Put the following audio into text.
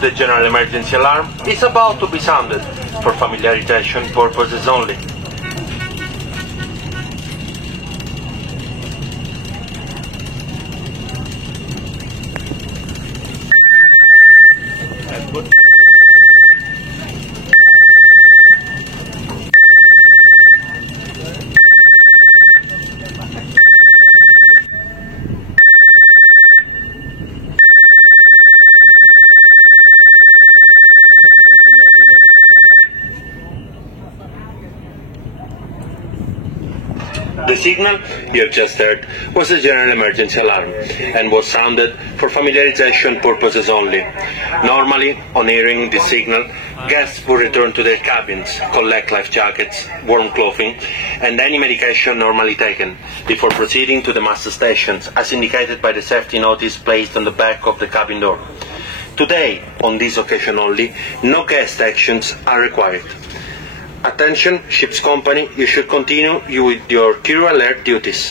The general emergency alarm is about to be sounded for familiarization purposes only. The signal you have just heard was the general emergency alarm and was sounded for familiarization purposes only. Normally, on hearing this signal, guests will return to their cabins, collect life jackets, warm clothing, and any medication normally taken before proceeding to the master stations, as indicated by the safety notice placed on the back of the cabin door. Today, on this occasion only, no guest actions are required. Attention, ship's company, you should continue with your crew alert duties.